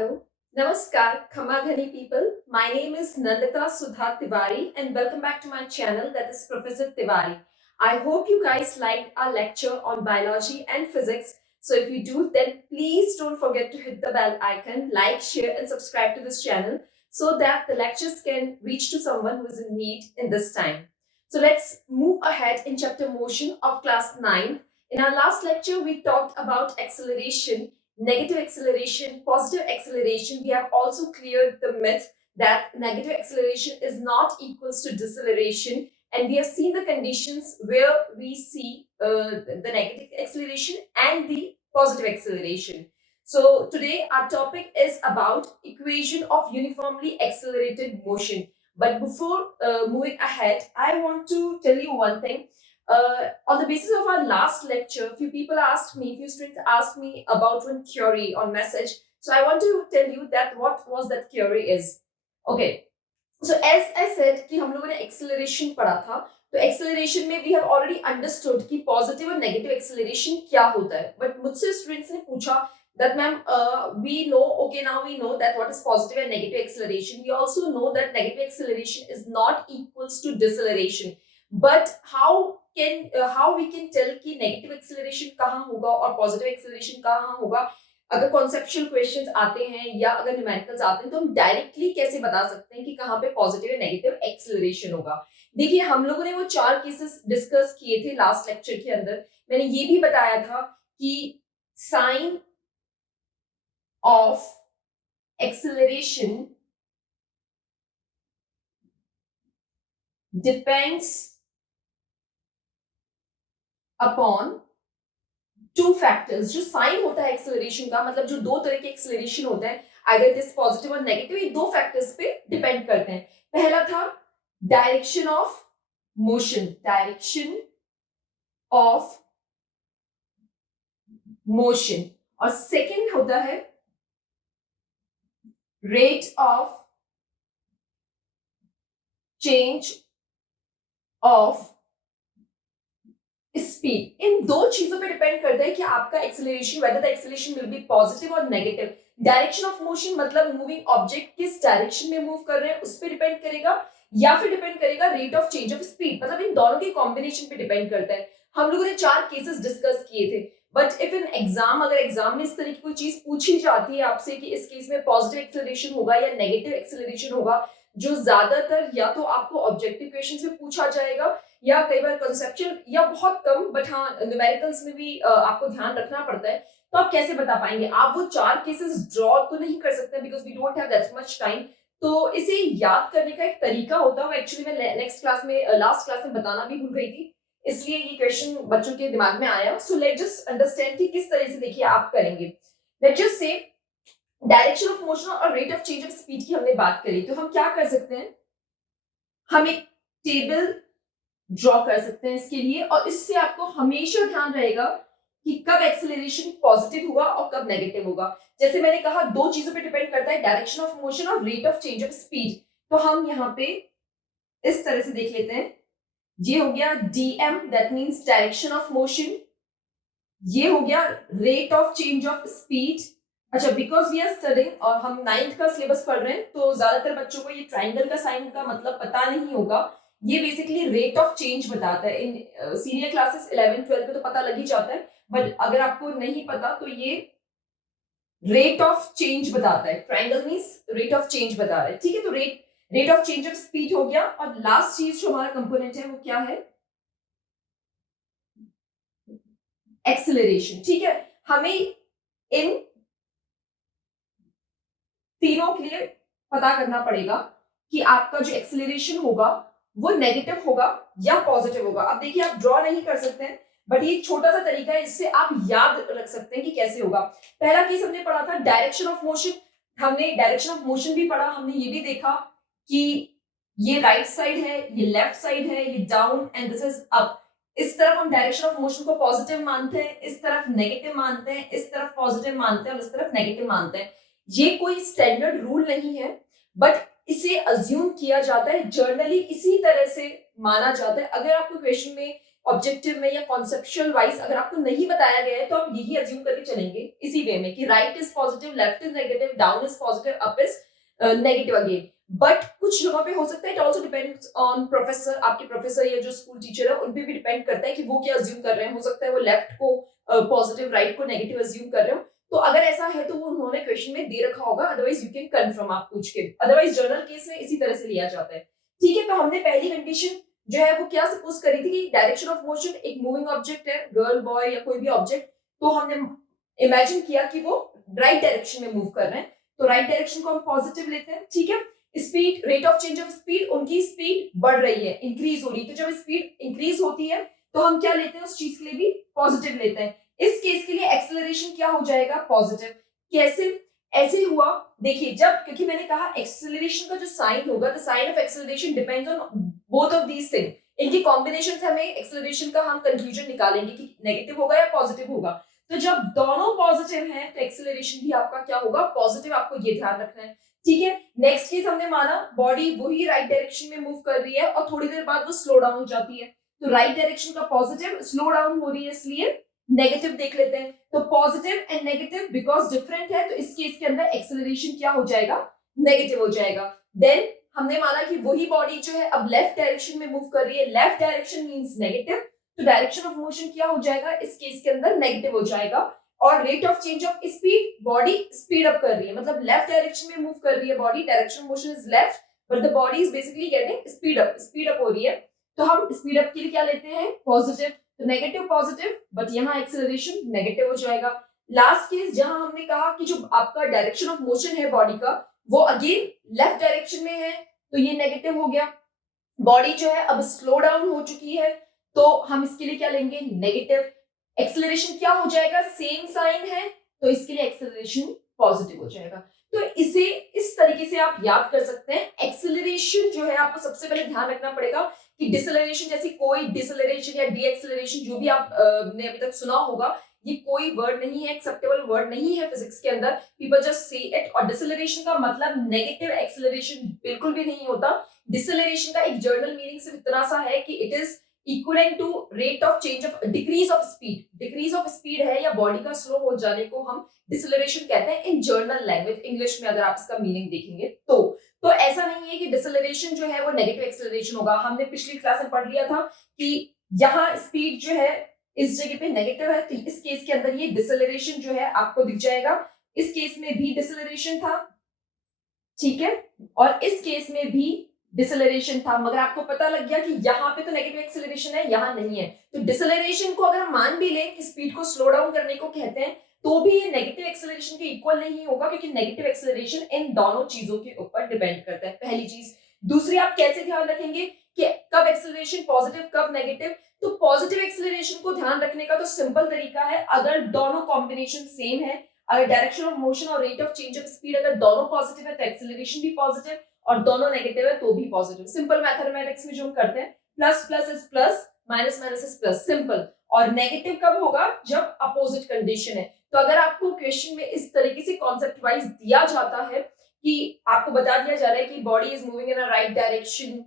Hello, Namaskar, Khamagani people. My name is Nandita Sudha Tiwari and welcome back to my channel, that is Professor Tiwari. I hope you guys liked our lecture on biology and physics. So if you do, then please don't forget to hit the bell icon, like, share and subscribe to this channel so that the lectures can reach to someone who is in need in this time. So let's move ahead in chapter motion of class 9. In our last lecture, we talked about acceleration, negative acceleration, positive acceleration. We have also cleared the myth that negative acceleration is not equals to deceleration, and we have seen the conditions where we see the negative acceleration and the positive acceleration. So today our topic is about equation of uniformly accelerated motion. But before moving ahead, I want to tell you one thing. On the basis of our last lecture, few students asked me about one theory on message. So I want to tell you that what was that theory is. Okay. So as I said कि हम लोगों ने acceleration पढ़ा था, तो acceleration में we have already understood कि positive और negative acceleration क्या होता है. But मुझसे students ने पूछा that ma'am, we know that what is positive and negative acceleration. We also know that negative acceleration is not equals to deceleration. But how we can tell कि negative acceleration कहाँ होगा और positive acceleration कहाँ होगा? अगर conceptual questions आते हैं या अगर न्यूमेरिकल्स आते हैं तो हम डायरेक्टली कैसे बता सकते हैं कि कहाँ पे पॉजिटिव या नेगेटिव एक्सेलरेशन होगा. देखिए, हम लोगों ने वो 4 केसेस डिस्कस किए थे लास्ट लेक्चर के अंदर. मैंने ये भी बताया था कि sign of acceleration depends upon 2 factors. जो साइन होता है एक्सेलरेशन का, मतलब जो 2 तरह के एक्सेलरेशन होते हैं, आइदर इट इज पॉजिटिव और नेगेटिव, ये 2 फैक्टर्स पे डिपेंड करते हैं. पहला था डायरेक्शन ऑफ मोशन, और सेकंड होता है rate of change of speed. इन 2 चीजों पे डिपेंड करता है कि आपका acceleration, whether the acceleration will be positive और नेगेटिव. डायरेक्शन ऑफ मोशन मतलब मूविंग ऑब्जेक्ट किस डायरेक्शन में मूव कर रहे हैं उस पे डिपेंड करेगा, या फिर डिपेंड करेगा rate of change of speed, मतलब इन दोनों के कॉम्बिनेशन पे डिपेंड करता है. हम लोगों ने 4 केसेस डिस्कस किए थे. बट इफ इन एग्जाम, अगर एग्जाम में इस तरह की कोई चीज पूछी जाती है आपसे कि इस केस में पॉजिटिव एक्सेलरेशन होगा या नेगेटिव एक्सेलरेशन होगा, जो ज्यादातर या तो आपको ऑब्जेक्टिव क्वेश्चंस में पूछा जाएगा या कई बार कंसेप्चुअल, या बहुत कम, बट हाँ न्यूमेरिकल्स में भी आपको ध्यान रखना पड़ता है. तो आप कैसे बता पाएंगे? आप वो 4 केसेस ड्रॉ तो नहीं कर सकते because we don't have that much time. तो इसे याद करने का एक तरीका होता है, वो एक्चुअली मैं नेक्स्ट क्लास में, लास्ट क्लास में बताना भी भूल गई थी, इसलिए ये क्वेश्चन बच्चों के दिमाग में आया. सो लेट जस्ट अंडरस्टैंड कि किस तरह से देखिए आप करेंगे. लेट जस्ट से डायरेक्शन ऑफ मोशन और rate of change of speed की हमने बात करी, तो हम क्या कर सकते हैं? हम एक टेबल ड्रॉ कर सकते हैं इसके लिए, और इससे आपको हमेशा ध्यान रहेगा कि कब एक्सेलरेशन पॉजिटिव होगा और कब नेगेटिव होगा. जैसे मैंने कहा, 2 चीजों पे डिपेंड करता है, डायरेक्शन ऑफ मोशन और rate of change of speed. तो हम यहाँ पे इस तरह से देख लेते हैं. ये हो गया dm, that means direction of motion. ये हो गया rate of change of speed. अच्छा, बिकॉज वी आर स्टडिंग और हम 9th का सिलेबस पढ़ रहे हैं, तो ज्यादातर बच्चों को ये ट्राइंगल का साइन का मतलब पता नहीं होगा. ये बेसिकली रेट ऑफ चेंज बताता है. इन सीनियर क्लासेस 11 12 पे तो पता लग ही जाता है, बट अगर आपको नहीं पता तो ये रेट ऑफ चेंज बताता है. Triangle means rate of change बता रहा है, ठीक है. तो rate of change of speed हो गया, और लास्ट चीज जो हमारा कंपोनेंट है वो क्या है? एक्सेलरेशन. ठीक है, हमें इन तीनों के लिए पता करना पड़ेगा कि आपका जो एक्सेलरेशन होगा वो नेगेटिव होगा या पॉजिटिव होगा. अब देखिए, आप ड्रॉ नहीं कर सकते हैं, बट ये छोटा सा तरीका है, इससे आप याद रख सकते हैं कि कैसे होगा. पहला केस हमने पढ़ा था डायरेक्शन ऑफ मोशन. हमने डायरेक्शन ऑफ मोशन भी पढ़ा, हमने ये भी देखा कि ये राइट साइड है, ये लेफ्ट साइड है, ये down and this is up. इस तरफ हम डायरेक्शन ऑफ मोशन को पॉजिटिव मानते हैं, इस तरफ नेगेटिव मानते हैं, इस तरफ पॉजिटिव मानते हैं और इस तरफ नेगेटिव मानते हैं. ये कोई स्टैंडर्ड रूल नहीं है, बट इसे अज्यूम किया जाता है, जर्नली इसी तरह से माना जाता है. अगर आपको क्वेश्चन में ऑब्जेक्टिव में या कॉन्सेप्चुअल वाइज अगर आपको नहीं बताया गया है तो आप यही अज्यूम करके चलेंगे इसी वे में कि right is positive, left is negative, down is positive, up is negative again. But कुछ जगह पे हो सकता है, it also depends on professor, आपके प्रोफेसर या जो स्कूल टीचर है उन पे भी डिपेंड करता है कि वो क्या अज्यूम कर रहे हैं। हो सकता है वो लेफ्ट को पॉजिटिव, राइट को नेगेटिव अज्यूम कर रहे हो। तो अगर ऐसा है तो वो उन्होंने क्वेश्चन में दे रखा होगा, अदरवाइज यू कैन कंफर्म आप पूछ के, अदरवाइज जर्नल केस में इसी तरह से लिया जाता है। ठीक है, तो हमने पहली कंडीशन जो है वो क्या सपोज करी थी कि डायरेक्शन ऑफ मोशन, एक मूविंग ऑब्जेक्ट है, गर्ल बॉय या कोई भी ऑब्जेक्ट, तो हमने इमेजिन किया कि वो राइट डायरेक्शन में मूव कर रहे हैं, तो राइट डायरेक्शन को हम पॉजिटिव लेते हैं। ठीक है, speed, rate of change of speed, उनकी स्पीड बढ़ रही है, इंक्रीज हो रही है, तो जब स्पीड इंक्रीज होती है तो हम क्या लेते हैं, उस चीज के लिए भी पॉजिटिव लेते हैं। इस केस के लिए एक्सेलरेशन क्या हो जाएगा, पॉजिटिव। कैसे, ऐसे हुआ, देखिए जब, क्योंकि मैंने कहा एक्सेलरेशन का जो साइन होगा, the sign of acceleration depends on both of these thing, इनकी कॉम्बिनेशन से हमें एक्सेलरेशन का हम कंक्लूजन निकालेंगे कि नेगेटिव होगा या पॉजिटिव होगा। तो जब दोनों पॉजिटिव हैं तो एक्सेलरेशन भी आपका क्या होगा, पॉजिटिव, आपको ये ध्यान रखना है। ठीक है, नेक्स्ट केस हमने माना बॉडी वही राइट डायरेक्शन में मूव कर रही है और थोड़ी देर बाद वो स्लो डाउन हो जाती है, तो राइट डायरेक्शन का पॉजिटिव, स्लो डाउन हो रही है इसलिए नेगेटिव देख लेते हैं। तो positive and negative because different है, तो इस केस के अंदर एक्सेलरेशन क्या हो जाएगा, नेगेटिव हो जाएगा। देन हमने माना कि वही बॉडी जो है अब लेफ्ट डायरेक्शन में मूव कर रही है, लेफ्ट डायरेक्शन मींस नेगेटिव, तो डायरेक्शन ऑफ मोशन क्या हो जाएगा, इस केस के अंदर नेगेटिव हो जाएगा। और rate of change of speed, body speed up कर रही है, मतलब लेफ्ट डायरेक्शन में मूव कर रही है body, direction of motion is left but the body is basically getting speed up हो रही है, तो हम स्पीड अप के लिए क्या लेते हैं, पॉजिटिव। तो नेगेटिव पॉजिटिव, बट यहाँ एक्सेलरेशन नेगेटिव हो जाएगा। लास्ट केस जहां हमने कहा कि जो आपका डायरेक्शन ऑफ मोशन है बॉडी का वो अगेन लेफ्ट डायरेक्शन में है, तो ये नेगेटिव हो गया। बॉडी जो है अब स्लो डाउन हो चुकी है, तो हम इसके लिए क्या लेंगे, नेगेटिव। एक्सेलरेशन क्या हो जाएगा, सेम साइन है, तो इसके लिए एक्सेलरेशन पॉजिटिव हो जाएगा। तो इसे इस तरीके से आप याद कर सकते हैं। एक्सेलरेशन जो है आपको सबसे पहले ध्यान रखना पड़ेगा कि डिसेलरेशन जैसी कोई डिसेलरेशन या डी एक्सेलरेशन जो भी आप ने अभी तक सुना होगा, ये कोई वर्ड नहीं है, एक्सेप्टेबल वर्ड नहीं है फिजिक्स के अंदर, पीपल जस्ट से इट। और डिसेलरेशन का मतलब नेगेटिव एक्सेलरेशन बिल्कुल भी नहीं होता। डिसेलरेशन का एक जर्नल मीनिंग सिर्फ इतना सा है कि it is equivalent to rate of change of decrease of speed, decrease of speed है या बॉडी का स्लो हो जाने को हम डिसेलरेशन कहते हैं इन जर्नल लैंग्वेज, इंग्लिश में अगर आप इसका मीनिंग देखेंगे तो ऐसा नहीं है कि डिसेलरेशन जो है वो नेगेटिव एक्सेलरेशन होगा। हमने पिछली क्लास में पढ़ लिया था कि यहाँ स्पीड जो है इस जगह पे नेगेटिव है, तो इस केस के अंदर ये डिसेलरेशन जो है आपको दिख जाएगा। इस केस में भी डिसेलरेशन था, ठीक है, और इस केस में भी डिसेलरेशन था, मगर आपको पता लग गया कि यहाँ पे तो नेगेटिव एक्सेलरेशन है, यहाँ नहीं है। तो डिसेलरेशन को अगर हम मान भी लें कि स्पीड को स्लो डाउन करने को कहते हैं, तो भी ये नेगेटिव एक्सेलरेशन के इक्वल नहीं होगा, क्योंकि नेगेटिव एक्सेलरेशन इन दोनों चीजों के ऊपर डिपेंड करता है, पहली चीज। दूसरी, आप कैसे ध्यान रखेंगे कि कब एक्सेलरेशन पॉजिटिव कब नेगेटिव, तो पॉजिटिव एक्सेलरेशन को ध्यान रखने का तो सिंपल तरीका है, अगर दोनों कॉम्बिनेशन सेम है, अगर डायरेक्शन ऑफ मोशन और rate of change of speed अगर दोनों पॉजिटिव है तो एक्सेलरेशन भी पॉजिटिव, और दोनों नेगेटिव है तो भी पॉजिटिव। सिंपल मैथमेटिक्स में जो हम करते हैं, plus plus is plus, minus minus is plus, simple. और नेगेटिव कब होगा, जब अपोजिट कंडीशन है। तो अगर आपको क्वेश्चन में इस तरीके से कॉन्सेप्ट वाइज दिया जाता है कि आपको बता दिया जा रहा है कि body is moving in a right direction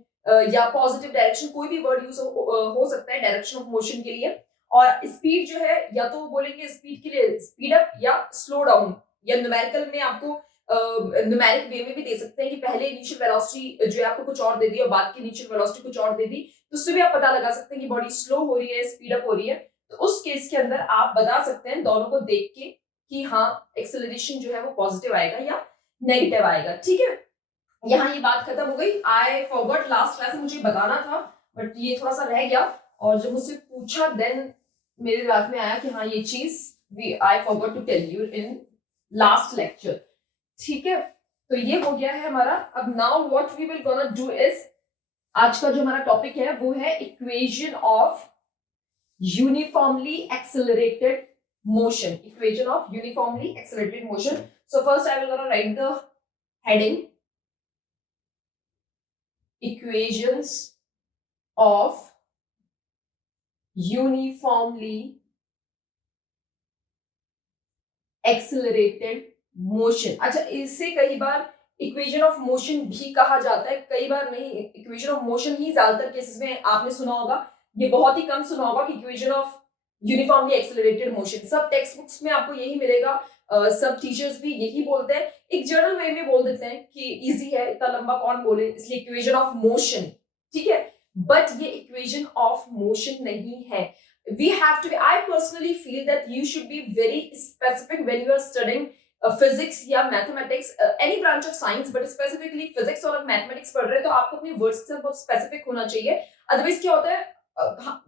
या पॉजिटिव डायरेक्शन, कोई भी वर्ड यूज हो सकता है डायरेक्शन ऑफ मोशन के लिए, और स्पीड जो है या तो बोलेंगे स्पीड के लिए स्पीड अप या स्लो डाउन, या न्यूमेरिकल में आपको न्यूमेरिक वे में भी दे सकते हैं कि पहले इनिशियल वेलोसिटी जो है आपको कुछ और दे दी और बाद की इनिशियल वेलोसिटी कुछ और दे दी, तो उससे भी आप पता लगा सकते हैं कि बॉडी स्लो हो रही है, स्पीड अप हो रही है। तो उस केस के अंदर आप बता सकते हैं दोनों को देख के कि हाँ एक्सेलरेशन जो है वो पॉजिटिव आएगा या नेगेटिव आएगा। ठीक है, यहाँ ये बात खत्म हो गई। आई फॉरगॉट लास्ट क्लास में मुझे बताना था, बट ये थोड़ा सा रह गया, और जब मुझसे पूछा देन मेरे दिमाग में आया कि हाँ ये चीज I forgot to tell you in last lecture. ठीक है, तो ये हो गया है हमारा। अब now what we will gonna do is, आज का जो हमारा टॉपिक है वो है equation of uniformly accelerated motion, equation of uniformly accelerated motion. So first I will gonna write the heading, equations of uniformly accelerated motion। अच्छा, इससे कई बार इक्वेशन ऑफ मोशन भी कहा जाता है, कई बार नहीं, इक्वेशन ऑफ मोशन ही ज्यादातर केसेस में आपने सुना होगा, ये बहुत ही कम सुना होगा कि equation of uniformly accelerated motion, सब टेक्स्ट बुक्स में आपको यही मिलेगा, सब टीचर्स भी यही बोलते हैं, एक जनरल वे में बोल देते हैं कि इजी है, इतना लंबा कौन बोले, इसलिए इक्वेशन ऑफ मोशन, ठीक है, बट ये इक्वेशन ऑफ मोशन नहीं है. We have to be, I personally feel that you should be very specific when you are studying physics या mathematics, any branch of science, but specifically physics और mathematics पढ़ रहे हैं तो आपको अपने वर्ड्स से बहुत स्पेसिफिक होना चाहिए. अदरवाइज क्या होता है,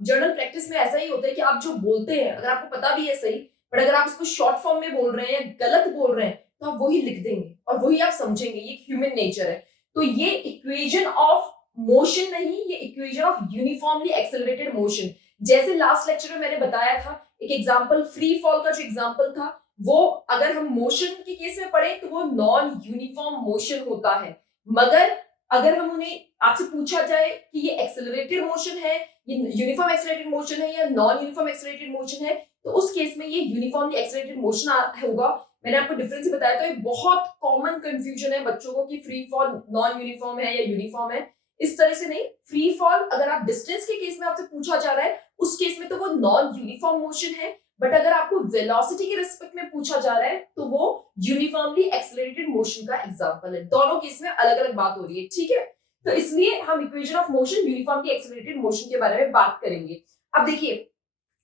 जर्नल प्रैक्टिस में ऐसा ही होता है कि आप जो बोलते हैं अगर आपको पता भी है सही, बट अगर आप उसको शॉर्ट फॉर्म में बोल रहे हैं या गलत बोल रहे हैं तो आप वही लिख देंगे और वही आप समझेंगे. ये ह्यूमन नेचर है. तो ये इक्वेशन ऑफ मोशन नहीं, ये equation of uniformly accelerated motion. जैसे लास्ट लेक्चर में मैंने बताया था एक एग्जांपल, फ्री फॉल का जो एग्जांपल था, वो अगर हम मोशन के केस में पढ़े तो वो नॉन यूनिफॉर्म मोशन होता है. मगर अगर हम उन्हें आपसे पूछा जाए कि ये एक्सेलरेटेड मोशन है, ये यूनिफॉर्म एक्सेलरेटेड मोशन है या नॉन यूनिफॉर्म एक्सेलरेटेड मोशन है, तो उस केस में ये यूनिफॉर्मली एक्सेलरेटेड मोशन होगा. मैंने आपको डिफरेंस बताया. तो ये बहुत कॉमन कंफ्यूजन है बच्चों को कि फ्री फॉल नॉन यूनिफॉर्म है या यूनिफॉर्म है. इस तरह से नहीं. फ्री फॉल अगर आप डिस्टेंस के केस में आपसे पूछा जा रहा है उस केस में तो वो नॉन यूनिफॉर्म मोशन है, बट अगर आपको वेलोसिटी के रिस्पेक्ट में पूछा जा रहा है तो वो यूनिफॉर्मली एक्सेलरेटेड मोशन का एग्जांपल है. दोनों केस में अलग अलग बात हो रही है, ठीक है. तो इसलिए हम equation of motion uniformly accelerated motion के बारे में बात करेंगे. अब देखिए,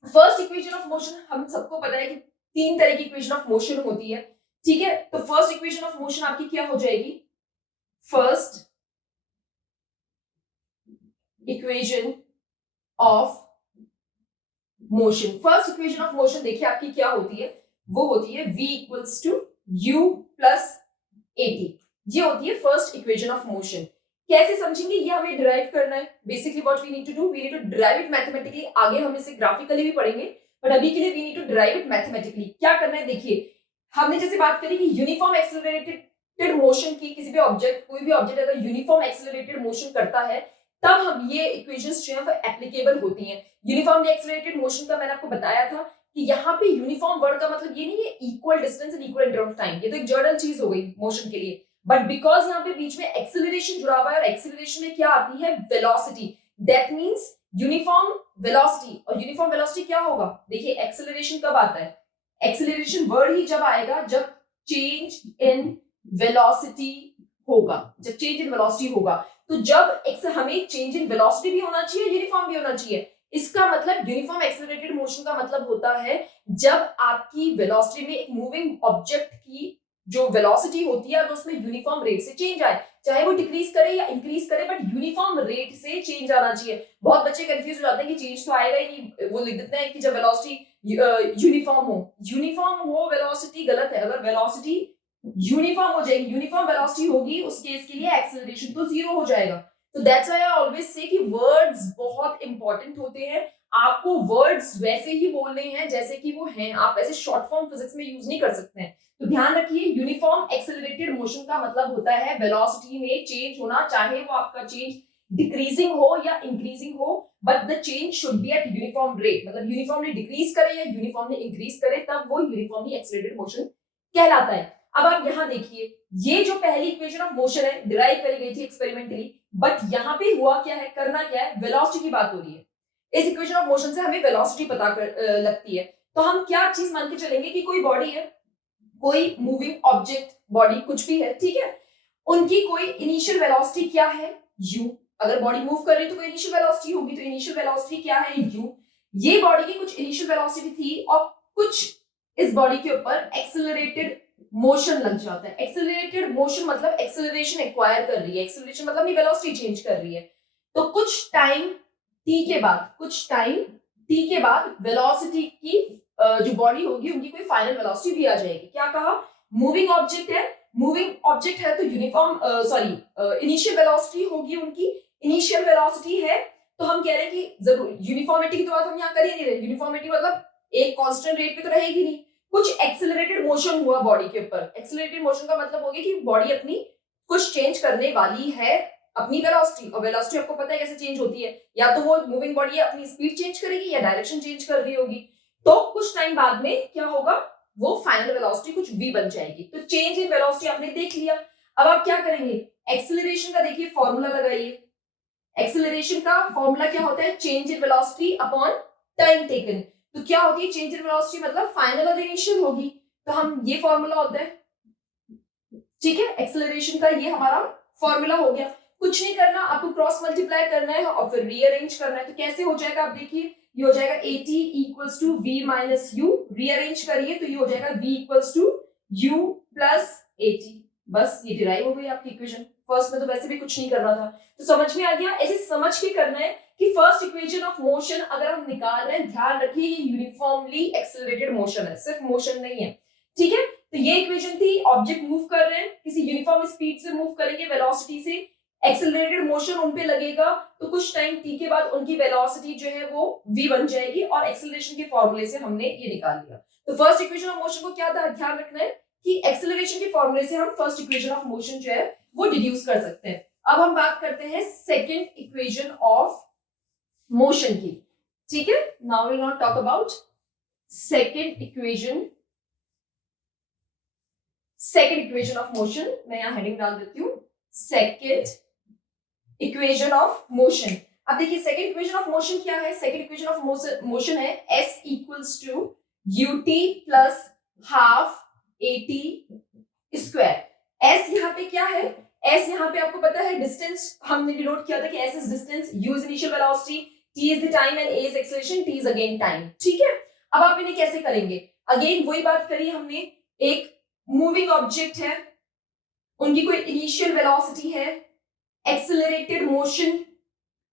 फर्स्ट इक्वेशन ऑफ मोशन हम सबको पता है कि तीन तरह की इक्वेशन ऑफ मोशन होती है, ठीक है. तो फर्स्ट इक्वेशन ऑफ मोशन आपकी क्या हो जाएगी, first equation of motion. First equation of motion देखिए आपकी क्या होती है, वो होती है v equals to u plus at. ये होती है फर्स्ट इक्वेशन ऑफ मोशन. कैसे समझेंगे ये हमें डिराइव करना है. Basically what we need to do, we need to derive it mathematically. आगे हम इसे ग्राफिकली भी पढ़ेंगे, बट अभी के लिए we need to derive it mathematically. क्या करना है, देखिए हमने जैसे बात करी कि यूनिफॉर्म एक्सेलरेटेड मोशन की, किसी भी ऑब्जेक्ट, कोई भी ऑब्जेक्ट अगर यूनिफॉर्म एक्सेलरेटेड मोशन करता है तब हम ये इक्वेशंस जो है वो एप्लीकेबल होती हैं. यूनिफॉर्मली एक्सेलरेटेड मोशन का मैंने आपको बताया था कि यहाँ पे यूनिफॉर्म वर्ड का मतलब ये नहीं है equal distance and equal interval of time, ये तो एक जर्नल चीज हो गई मोशन के लिए. बट बिकॉज यहाँ पे बीच में एक्सेलरेशन जुड़ा हुआ है और एक्सेलरेशन में क्या आती है, velocity. That means uniform velocity. और यूनिफॉर्म वेलोसिटी क्या होगा, देखिए एक्सेलरेशन कब आता है, एक्सेलरेशन वर्ड ही जब आएगा जब चेंज इन वेलोसिटी होगा, जब चेंज इन वेलोसिटी होगा. तो जब हमें चेंज इन वेलोसिटी भी होना चाहिए, यूनिफॉर्म भी होना चाहिए. इसका मतलब यूनिफॉर्म एक्सेलरेटेड मोशन का मतलब होता है जब आपकी वेलोसिटी में एक मूविंग ऑब्जेक्ट की जो वेलोसिटी होती है अगर उसमें यूनिफॉर्म रेट से चेंज आए, चाहे वो डिक्रीज करे या इंक्रीज करे, बट यूनिफॉर्म रेट से चेंज आना चाहिए. बहुत बच्चे कंफ्यूज हो जाते हैं कि चेंज तो आएगा ही नहीं, वो लिख देते हैं कि जब वेलोसिटी यूनिफॉर्म हो वेलोसिटी गलत है. अगर वेलोसिटी यूनिफॉर्म हो जाएगी, यूनिफॉर्म वेलोसिटी होगी, उस केस के लिए एक्सेलरेशन तो जीरो हो जाएगा. तो that's why I always say कि वर्ड्स बहुत इंपॉर्टेंट होते हैं. आपको वर्ड्स वैसे ही बोलने हैं जैसे कि वो हैं, आप ऐसे शॉर्ट फॉर्म फिजिक्स में यूज नहीं कर सकते हैं. तो ध्यान रखिए, यूनिफॉर्म एक्सेलरेटेड मोशन का मतलब होता है वेलोसिटी में चेंज होना, चाहे वो आपका चेंज डिक्रीजिंग हो या इंक्रीजिंग हो, but the change should be eight uniform rate. मतलब यूनिफॉर्मली डिक्रीज करे या यूनिफॉर्मली इंक्रीज करे तब वो यूनिफॉर्मली एक्सेलरेटेड मोशन कहलाता है. अब आप यहाँ देखिए, ये जो पहली इक्वेशन ऑफ मोशन है डिराइव करी गई थी एक्सपेरिमेंटली, बट यहाँ पे हुआ क्या है, करना क्या है, वेलोसिटी की बात हो रही है. इस इक्वेशन ऑफ मोशन से हमें वेलोसिटी पता लगती है. तो हम क्या चीज मान के चलेंगे कि कोई बॉडी है, कोई मूविंग ऑब्जेक्ट बॉडी कुछ भी है, ठीक है, उनकी कोई इनिशियल वेलोसिटी क्या है, u. अगर बॉडी मूव कर रही है तो कोई इनिशियल वेलोसिटी होगी, तो इनिशियल वेलोसिटी क्या है, u. ये बॉडी की कुछ इनिशियल वेलोसिटी थी और कुछ इस बॉडी के ऊपर एक्सेलरेटेड मोशन लग जाता है. एक्सेलरेटेड मोशन मतलब एक्सेलरेशन एक्वायर कर रही है, एक्सेलरेशन मतलब नहीं वेलोसिटी चेंज कर रही है. तो कुछ टाइम t के बाद वेलोसिटी की जो बॉडी होगी उनकी कोई फाइनल वेलोसिटी भी आ जाएगी. क्या कहा, मूविंग ऑब्जेक्ट है तो यूनिफॉर्म इनिशियल वेलोसिटी होगी उनकी. इनिशियल वेलोसिटी है तो हम कह रहे हैं कि जरूर यूनिफॉर्मिटी की तो बात हम यहाँ कर ही नहीं रहे. यूनिफॉर्मिटी मतलब एक कांस्टेंट रेट पे तो रहेगी नहीं. कुछ एक्सेलरेटेड मोशन हुआ बॉडी के ऊपर. एक्सेलरेटेड मोशन का मतलब हो गया कि बॉडी अपनी कुछ चेंज करने वाली है अपनी वेलोसिटी. और वेलोसिटी आपको पता है कैसे चेंज होती है, या तो वो मूविंग बॉडी अपनी स्पीड चेंज करेगी या डायरेक्शन चेंज कर रही होगी. तो कुछ टाइम बाद में क्या होगा, वो फाइनल वेलोसिटी कुछ v बन जाएगी. तो चेंज इन वेलोसिटी आपने देख लिया. अब आप क्या करेंगे, एक्सेलरेशन का देखिए फॉर्मूला लगाइए. एक्सेलरेशन का फॉर्मूला क्या होता है, change in velocity upon time taken. तो क्या होती है चेंज इन वेलोसिटी, मतलब फाइनल और इनिशियल होगी, तो हम ये फॉर्मूला होता है, ठीक है, एक्सेलरेशन का ये हमारा फॉर्मूला हो गया। कुछ नहीं करना, आपको क्रॉस मल्टीप्लाई करना है और फिर रीअरेंज करना है। तो कैसे हो जाएगा आप देखिए, ये हो जाएगा at equals to v minus u, rearrange करिए तो ये हो जाएगा v equals to u plus at। बस ये डिराइव हो गई आपकी इक्वेशन। फर्स्ट में तो वैसे भी कुछ नहीं करना था, तो समझ में आ गया। ऐसे समझ के करना है कि फर्स्ट इक्वेशन ऑफ मोशन अगर हम निकाल रहे हैं, ध्यान रखिए ये यूनिफॉर्मली एक्सेलरेटेड मोशन है, सिर्फ मोशन नहीं है, ठीक है। तो ये इक्वेशन थी, ऑब्जेक्ट मूव कर रहे हैं, किसी यूनिफॉर्म स्पीड से मूव करेंगे, वेलोसिटी से, एक्सेलरेटेड मोशन उन पे लगेगा, तो कुछ टाइम t के बाद उनकी वेलोसिटी जो है वो v बन जाएगी, और एक्सेलरेशन के फॉर्मूले से हमने ये निकाल लिया। तो फर्स्ट इक्वेशन ऑफ मोशन को क्या ध्यान रखना है कि एक्सेलरेशन के फॉर्मूले से हम फर्स्ट इक्वेशन ऑफ मोशन जो है वो डिड्यूस कर सकते हैं। अब हम बात करते हैं सेकेंड इक्वेशन ऑफ मोशन की, ठीक है। Now will not talk about second equation of motion. मैं यहां हेडिंग डाल देती हूं, सेकेंड इक्वेशन ऑफ मोशन। अब देखिए सेकेंड इक्वेशन ऑफ मोशन क्या है, सेकेंड इक्वेशन ऑफ मोशन है s equals to ut plus half at square. s यहाँ पे क्या है, s यहाँ पे आपको पता है डिस्टेंस, हमने डिनोट किया था कि s is distance, u is initial velocity, t is the time and a is acceleration, t is again time, ठीक है। अब आप इन्हें कैसे करेंगे, अगेन वही बात करी हमने, एक मूविंग ऑब्जेक्ट है, उनकी कोई इनिशियल वेलोसिटी है, एक्सेलरेटेड मोशन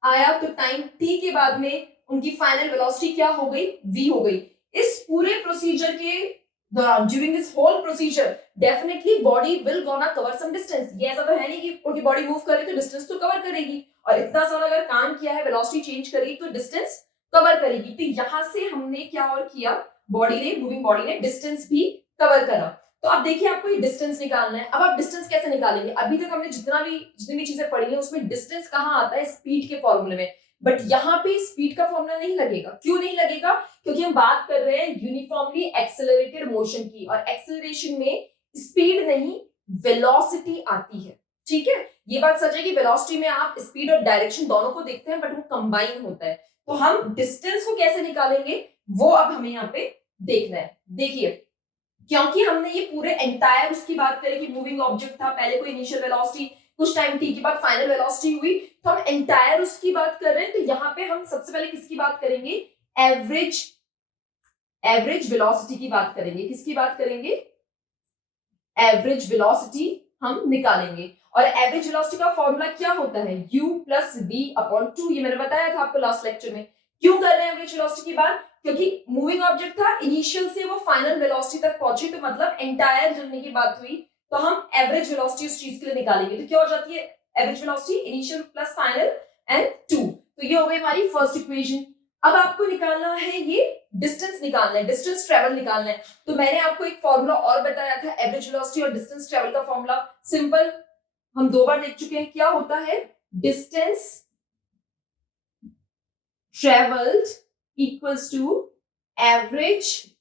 आया, तो टाइम t के बाद में उनकी फाइनल वेलोसिटी क्या हो गई, v हो गई। इस पूरे प्रोसीजर के दौरान, during this whole procedure, definitely body will gonna cover some distance. ये ऐसा तो है नहीं कि उनकी बॉडी मूव कर रही तो डिस्टेंस तो कवर करेगी, और इतना सारा अगर काम किया है, वेलोसिटी चेंज करी तो डिस्टेंस कवर करेगी। तो यहां से हमने क्या और किया, बॉडी ने, मूविंग बॉडी ने डिस्टेंस भी कवर करा। तो अब देखिए आपको ये डिस्टेंस निकालना है। अब आप डिस्टेंस कैसे निकालेंगे, अभी तक हमने जितनी भी चीजें पढ़ी है उसमें डिस्टेंस कहाँ आता है, स्पीड के फॉर्मूले में, बट यहाँ पे स्पीड का फॉर्मूला नहीं लगेगा। क्यों नहीं लगेगा, क्योंकि हम बात कर रहे हैं यूनिफॉर्मली एक्सेलरेटेड मोशन की, और एक्सेलरेशन में स्पीड नहीं वेलोसिटी आती है, ठीक है। ये बात सच है कि वेलोसिटी में आप स्पीड और डायरेक्शन दोनों को देखते हैं, बट वो कंबाइन होता है। तो हम डिस्टेंस को कैसे निकालेंगे वो अब हमें यहाँ पे देखना है। देखिए, क्योंकि हमने ये पूरे एंटायर उसकी बात करें कि मूविंग ऑब्जेक्ट था, पहले कोई इनिशियल वेलोसिटी, कुछ टाइम t के बाद फाइनल वेलोसिटी हुई, तो हम एंटायर उसकी बात कर रहे हैं। तो यहाँ पे हम सबसे पहले किसकी बात करेंगे, एवरेज वेलोसिटी की बात करेंगे। किसकी बात करेंगे, एवरेज वेलोसिटी हम निकालेंगे। और एवरेज वेलोसिटी का फॉर्मूला क्या होता है, u प्लस v अपॉन 2। ये मैंने बताया था आपको लास्ट लेक्चर में। क्यों कर रहे हैं एवरेज वेलोसिटी की बात, क्योंकि मूविंग ऑब्जेक्ट था, इनिशियल से वो फाइनल वेलोसिटी तक पहुंचे, तो मतलब एंटायर जर्नी की बात हुई, तो हम एवरेज वेलोसिटी उस चीज के लिए निकालेंगे। तो क्या हो जाती है average velocity, initial plus final and 2। तो ये हो गई हमारी फर्स्ट इक्वेशन। अब आपको निकालना है, ये डिस्टेंस निकालना है, डिस्टेंस ट्रेवल निकालना है। तो मैंने आपको एक फॉर्मूला और बताया था, एवरेज वेलोसिटी और डिस्टेंस ट्रेवल का फॉर्मूला सिंपल, हम 2 बार देख चुके हैं। क्या होता है, distance travelled equals to average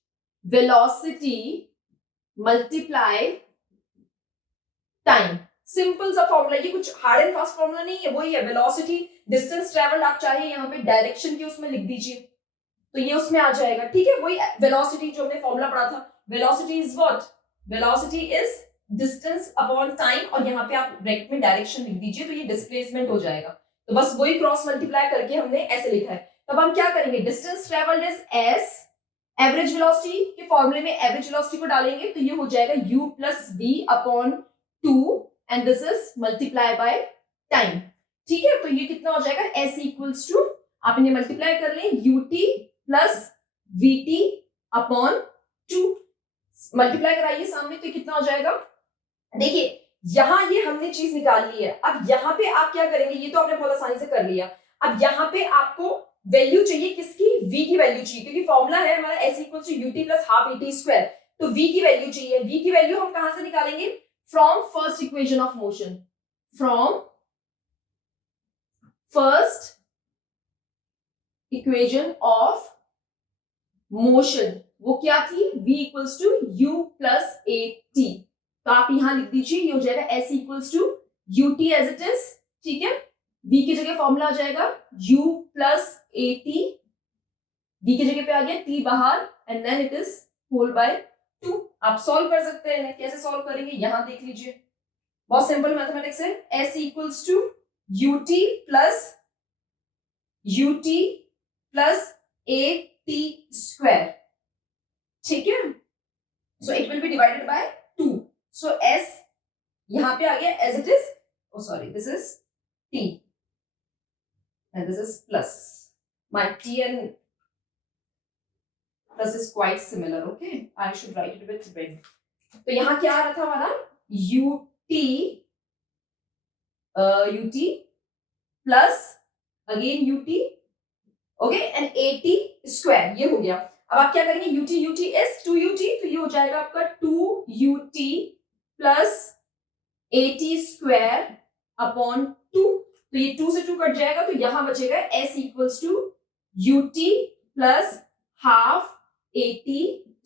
velocity multiply time. Simple सा फॉर्मूला, ये कुछ हार्ड एंड फास्ट फॉर्मूला नहीं है, वही है वेलोसिटी डिस्टेंस ट्रेवल्ड। आप चाहे यहाँ पे डायरेक्शन की उसमें लिख दीजिए तो ये उसमें आ जाएगा, ठीक है। वही वेलोसिटी जो हमने फॉर्मूला पढ़ा था, velocity is what, velocity is distance upon time, और यहाँ पे आप ब्रैकेट में डायरेक्शन लिख दीजिए तो ये डिस्प्लेसमेंट हो जाएगा। तो बस वही क्रॉस मल्टीप्लाई करके हमने ऐसे लिखा है। तब हम क्या करेंगे, distance travelled is S, average velocity के फॉर्मूले में एवरेज वेलोसिटी को डालेंगे तो ये हो जाएगा u plus v upon 2 and this is multiply by time, ठीक है। तो ये कितना हो जाएगा, s इक्वल्स टू, आप इन्हें मल्टीप्लाई कर लें, ut plus vt upon 2, multiply कराइए सामने तो कितना हो जाएगा। देखिए यहां ये हमने चीज निकाल ली है। अब यहाँ पे आप क्या करेंगे, ये तो आपने बहुत आसानी से कर लिया। अब यहाँ पे आपको वैल्यू चाहिए किसकी, v की वैल्यू चाहिए, क्योंकि फॉर्मूला है हमारा s equal to ut plus half at square, तो v की वैल्यू चाहिए। v की वैल्यू हम कहां से निकालेंगे, from first equation of motion, from first equation of motion. वो क्या थी, v equals to u plus at। तो आप यहां लिख दीजिए, ये हो जाएगा s equals to ut as it is, ठीक है, v की जगह फॉर्मूला आ जाएगा u plus A T, v की जगह पे आ गया t बाहर and then it is whole by 2। आप सॉल्व कर सकते हैं, कैसे सॉल्व करेंगे यहां देख लीजिए, बहुत सिंपल मैथमेटिक्स है। s equals to ut plus A T square, ठीक है। So it will be divided by 2। So s यहां पे आ गया as it is, oh sorry, this is t and this is plus. My t and plus is quite similar, okay? I should write it with big. तो यहाँ क्या आ रहा था हमारा ut plus again ut, okay, and at square, ये हो गया। अब आप क्या करेंगे, ut is 2ut, तो ये हो जाएगा आपका 2ut plus at square upon 2, तो ये 2 से 2 कट जाएगा, तो यहां बचेगा s equals to ut plus half at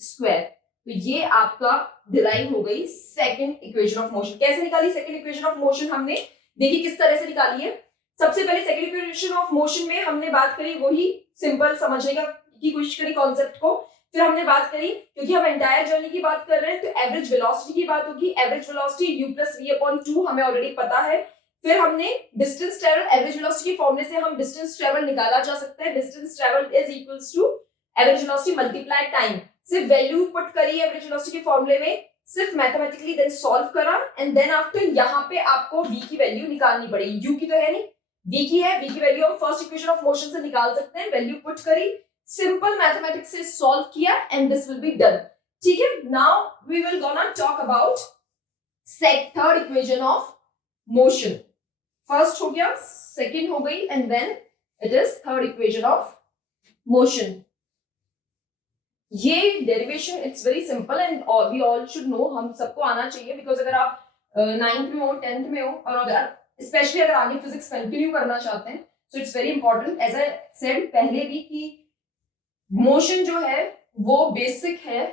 square. तो ये आपका डिराइव हो गई सेकंड इक्वेशन ऑफ मोशन। कैसे निकाली सेकंड इक्वेशन ऑफ मोशन हमने, देखिए किस तरह से निकाली है। सबसे पहले सेकंड इक्वेशन ऑफ मोशन में हमने बात करी वही सिंपल समझने की कोशिश करी कॉन्सेप्ट को, फिर हमने बात करी क्योंकि हम एंटायर जर्नी की बात कर रहे हैं तो एवरेज वेलोसिटी की बात होगी। Average velocity u plus v upon 2 हमें ऑलरेडी पता है। फिर हमने डिस्टेंस ट्रेवल, एवरेज वेलोसिटी के फॉर्मूले से हम डिस्टेंस ट्रेवल निकाला जा सकता है। Distance travel is equals to average velocity multiply time. सिर्फ वैल्यू पुट करी एवरेज वेलोसिटी के फॉर्मूले में, सिर्फ मैथमेटिकली देन सॉल्व करा एंड देन आफ्टर यहाँ पे आपको v की वैल्यू निकालनी पड़ेगी। u की तो है नहीं, v की है, v की वैल्यू हम फर्स्ट इक्वेशन ऑफ मोशन से निकाल सकते हैं। वैल्यू पुट करी, सिंपल मैथमेटिक्स से सॉल्व किया and this will be done, ठीक है। Now we will gonna talk about third equation of motion. First हो गया, सेकंड हो गई and then it is third equation of motion. ये derivation it's very simple and we all should know, हम सबको आना चाहिए बिकॉज अगर आप 9th में हो, 10th में हो और अगर स्पेशली अगर आगे फिजिक्स कंटिन्यू करना चाहते हैं so it's very important. As I said पहले भी कि मोशन जो है वो बेसिक है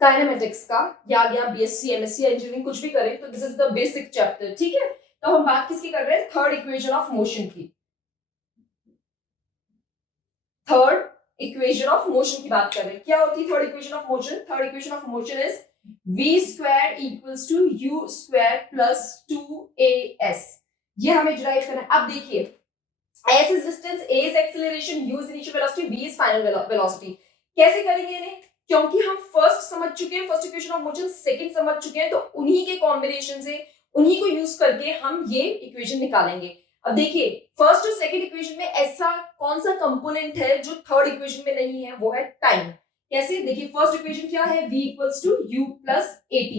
काइनेमेटिक्स का, या बीएससी एमएससी इंजीनियरिंग कुछ भी करें तो this is the basic chapter, ठीक है। तो हम बात किसकी कर रहे हैं, थर्ड इक्वेशन ऑफ मोशन की। थर्ड इक्वेशन ऑफ मोशन की बात कर रहे हैं। क्या होती है third equation of motion? Third equation of motion is v square equals to u square plus 2as। ये हमें डिराइव करना है। अब देखिए s is distance, a is acceleration, u is initial velocity, v is final velocity. कैसे करेंगे इन्हें? क्योंकि हम फर्स्ट समझ चुके हैं, first equation of motion, second समझ चुके हैं, तो उन्हीं के कॉम्बिनेशन से, उन्हीं को यूज करके हम ये इक्वेशन निकालेंगे। अब देखिए फर्स्ट और सेकंड इक्वेशन में ऐसा कौन सा कंपोनेंट है जो थर्ड इक्वेशन में नहीं है, वो है टाइम। कैसे? देखिए फर्स्ट इक्वेशन क्या है, v equals to u plus at,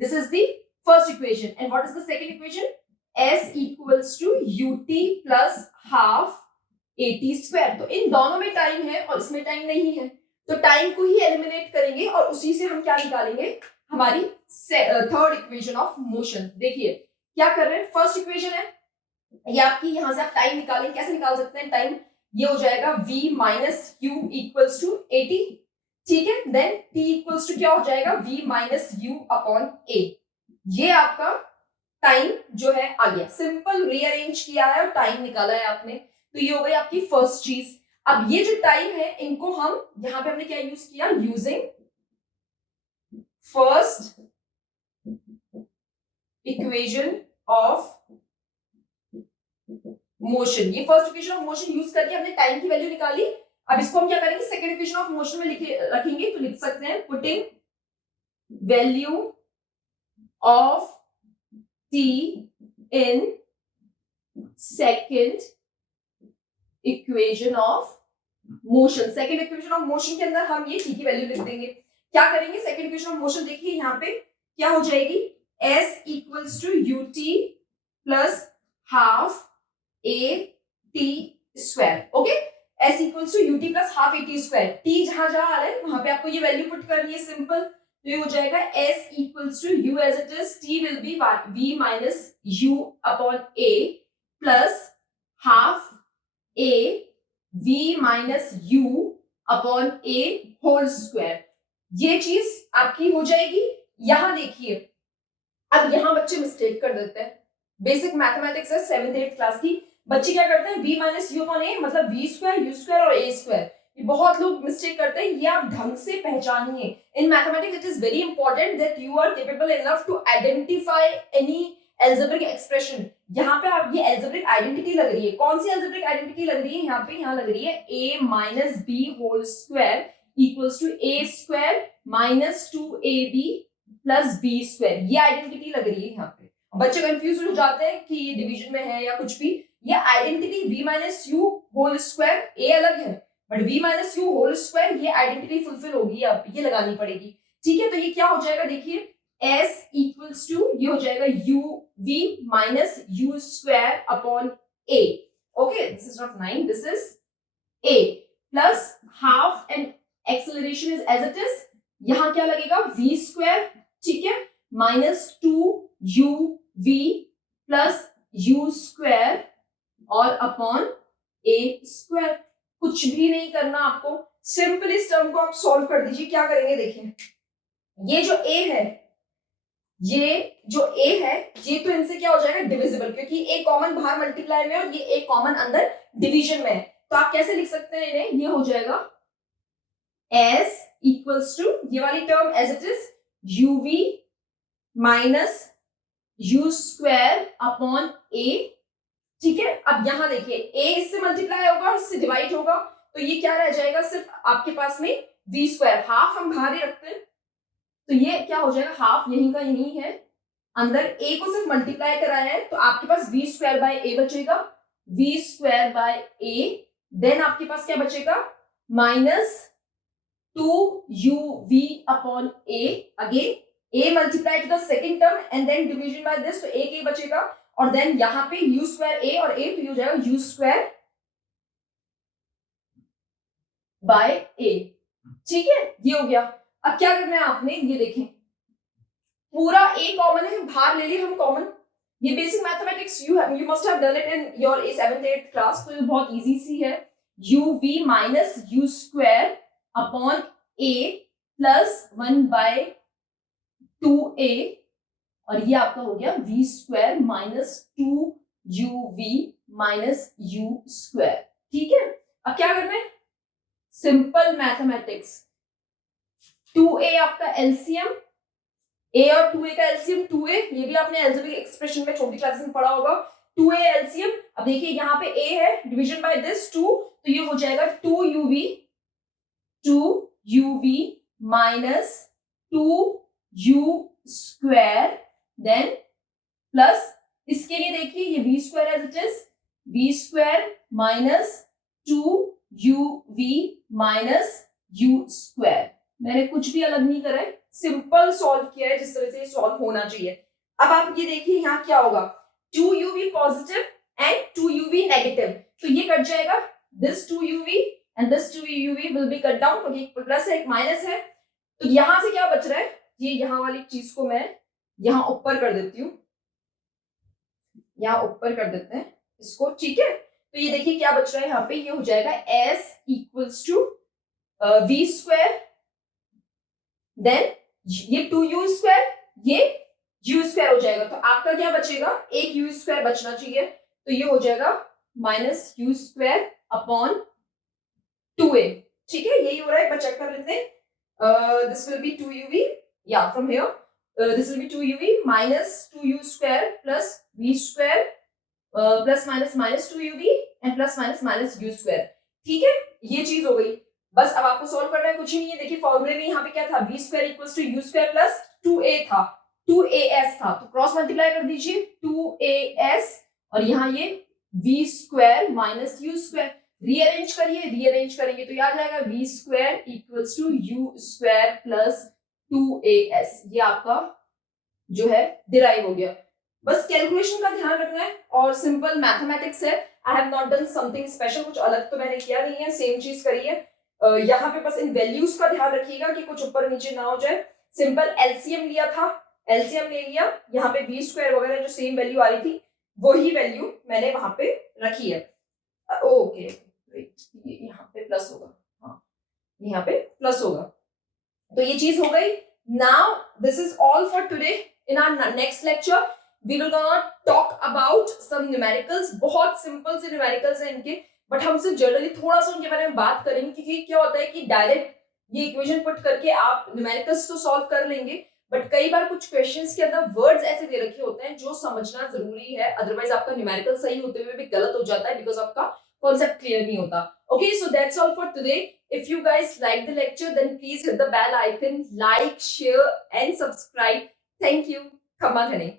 this is the first equation. And what is the second equation? s equals to ut plus half at square. तो इन दोनों में टाइम है और इसमें टाइम नहीं है, तो टाइम को ही एलिमिनेट करेंगे और उसी से हम क्या निकालेंगे, हमारी थर्ड इक्वेशन ऑफ मोशन। देखिए क्या कर रहे हैं, फर्स्ट इक्वेशन है ये आपकी, यहां से आप टाइम निकालें, कैसे निकाल सकते हैं टाइम? ये हो जाएगा v minus u equals to 80, ठीक है। देन t इक्वल्स टू क्या हो जाएगा, v minus u upon a। ये आपका टाइम जो है आ गया, सिंपल रीअरेंज किया है और टाइम निकाला है आपने, तो ये हो गई आपकी फर्स्ट चीज। अब ये जो टाइम है इनको हम यहां पे हमने क्या यूज किया, using first equation of motion. ये first equation of motion use करके हमने टाइम की वैल्यू निकाली। अब इसको हम क्या करेंगे, सेकंड इक्वेशन ऑफ मोशन में रखेंगे, तो लिख सकते हैं putting value of t in second equation of motion. Second equation of motion के अंदर हम ये t की वैल्यू लिख देंगे। क्या करेंगे, सेकंड इक्वेशन ऑफ मोशन देखिए यहाँ पे क्या हो जाएगी, s equals to ut plus half at square, okay. s equals to ut plus half at square, t जहां जहां आ रहा है वहां पे आपको ये वैल्यू पुट करनी है, सिंपल। तो ये हो जाएगा s equals to u as it is, t will be v minus u upon a plus half a v minus u upon a whole square. ये चीज आपकी हो जाएगी। यहां देखिए, अब यहां बच्चे मिस्टेक कर देते हैं, बेसिक मैथमेटिक्स है 7th 8th क्लास की। बच्चे क्या करते हैं, v माइनस यू अपॉन ए मतलब v स्क्वायर, यू स्क्वायर और a स्क्वायर। ये बहुत लोग मिस्टेक करते हैं, ये आप ढंग से पहचानिए। In mathematics it is very important that you are capable enough to identify any algebraic expression. यहाँ पे आप ये एल्जेब्रिक आइडेंटिटी लग रही है, कौन सी एल्जेब्रिक आइडेंटिटी लग रही है यहाँ पे, यहाँ लग रही है a minus b whole square equals to a square minus 2ab plus b square. ये आइडेंटिटी लग रही है यहाँ पे। बच्चे कंफ्यूज हो जाते हैं कि ये डिवीजन में है या कुछ भी। ये identity v minus u whole square, a अलग है but v minus u whole square, ये आइडेंटिटी फुलफिल होगी, आप ये लगानी पड़ेगी। ठीक है, तो ये क्या हो जाएगा देखिए, s इक्वल्स टू ये हो जाएगा u v minus u square upon a। Okay, this is not 9, this is a plus half and acceleration is as it is. यहां क्या लगेगा v स्क्वायर, ठीक है, minus 2u v plus u square और upon a square. कुछ भी नहीं करना आपको, सिंपल इस टर्म को आप सॉल्व कर दीजिए। क्या करेंगे देखिए, ये जो a है, ये जो a है, ये तो इनसे क्या हो जाएगा डिविजिबल, क्योंकि a कॉमन बाहर मल्टीप्लाई में और ये a कॉमन अंदर डिवीजन में है। तो आप कैसे लिख सकते हैं इन्हें, ये हो जाएगा s इक्वल्स टू ये वाली term as it is uv minus u square upon a। ठीक है, अब यहां देखिए a इससे मल्टीप्लाई होगा और इससे डिवाइड होगा, तो ये क्या रह जाएगा, सिर्फ आपके पास में v स्क्वायर, हाफ हम बाहर ही रखते हैं, तो ये क्या हो जाएगा, हाफ यहीं का यहीं है, अंदर a को सिर्फ मल्टीप्लाई कराया है, तो आपके पास v स्क्वायर बाय a बचेगा, v square by a। Then आपके पास क्या बचेगा, minus 2uv upon a, again a multiplied to the second term and then division by this, तो एक a बचेगा, और देन यहाँ पे u स्क्वायर a और a, तो ये हो जाएगा u स्क्वायर बाय a। ठीक है, ये हो गया। अब क्या करना है आपने, ये देखें पूरा a कॉमन है, बाहर ले लिए हम कॉमन। ये basic mathematics you must have done it in your 7th 8th class, तो ये बहुत इजी सी है। uv minus u square upon a plus 1/2a, और ये आपका हो गया v square minus 2uv minus u square. ठीक है, अब क्या करना है, सिंपल मैथमेटिक्स, 2a आपका एलसीएम, a और 2a का एलसीएम 2a, ये भी आपने अलजेब्रिक एक्सप्रेशन में छोटी क्लासेस में पढ़ा होगा, 2a एलसीएम। अब देखिए यहाँ पे a है, डिवीजन बाय दिस 2, तो ये हो जाएगा 2uv minus 2u square, then plus इसके लिए देखिए ये v square as it is, v square minus 2uv minus u square. मैंने कुछ भी अलग नहीं करा है, सिंपल सॉल्व किया है जिस तरह से सॉल्व होना चाहिए। अब आप ये देखिए यहाँ क्या होगा, 2uv positive and 2uv negative, तो ये कट जाएगा, this 2uv and this 2uv will be cut down, क्योंकि एक प्लस है एक माइनस है। तो यहां से क्या बच रहा है, ये यहाँ वाली चीज को मैं यहां ऊपर कर देती हूँ, यहां ऊपर कर देते हैं इसको। ठीक है, तो ये देखिए क्या बच रहा है यहाँ पे, ये हो जाएगा s equals to v square, then ये 2u स्क्वायर, ये u स्क्वायर हो जाएगा, तो आपका क्या बचेगा, एक u स्क्वायर बचना चाहिए, तो ये हो जाएगा minus u square upon 2a। ठीक है, यही हो रहा है, एक बार चेक कर लेते हैं, दिस विल बी 2uv, या from here this will be 2uv minus 2u square plus v square plus minus minus 2uv and plus minus minus u square। ठीक है, ये चीज हो गई। बस अब आपको सॉल्व करना है, कुछ ही नहीं है। देखिए फॉर्मूले में यहाँ पे क्या था, v square equals to u square plus 2a था, 2as था, तो क्रॉस मल्टीप्लाई कर दीजिए 2as, और यहाँ ये v square minus u square, rearrange करिए, रीअरेंज करेंगे तो याद आएगा v square equals to u square plus 2as, ये आपका जो है डिराइव हो गया। बस कैलकुलेशन का ध्यान रखना है, और सिंपल मैथमेटिक्स है, I have not done something special, कुछ अलग तो मैंने किया नहीं है, सेम चीज करी है। यहाँ पे बस इन वैल्यूज का ध्यान रखिएगा कि कुछ ऊपर नीचे ना हो जाए। सिंपल एलसीएम लिया था, एलसीएम ले लिया, यहाँ पे v स्क्वायर वगैरह जो सेम वैल्यू आ रही थी वही वैल्यू मैंने वहां पे रखी है। ओके, यहाँ पे प्लस होगा, हाँ यहाँ पे प्लस होगा, तो ये चीज हो गई। Now this is all for today. In our next lecture we will not talk about some numericals, बहुत सिंपल से न्यूमेरिकल्स हैं इनके, बट हम सिर्फ जनरली थोड़ा सा उनके बारे में बात करेंगे, क्योंकि क्या होता है कि डायरेक्ट ये इक्वेशन पुट करके आप न्यूमेरिकल्स तो सॉल्व कर लेंगे, बट कई बार कुछ क्वेश्चंस के अंदर वर्ड्स ऐसे दे रखे होते हैं जो समझना जरूरी है, अदरवाइज आपका न्यूमेरिकल सही होते हुए भी गलत हो जाता है बिकॉज आपका कॉन्सेप्ट क्लियर नहीं होता. Okay, so that's all for today. If you guys like the lecture, then please hit the bell icon, like, share, and subscribe. Thank you. Khamma Khane.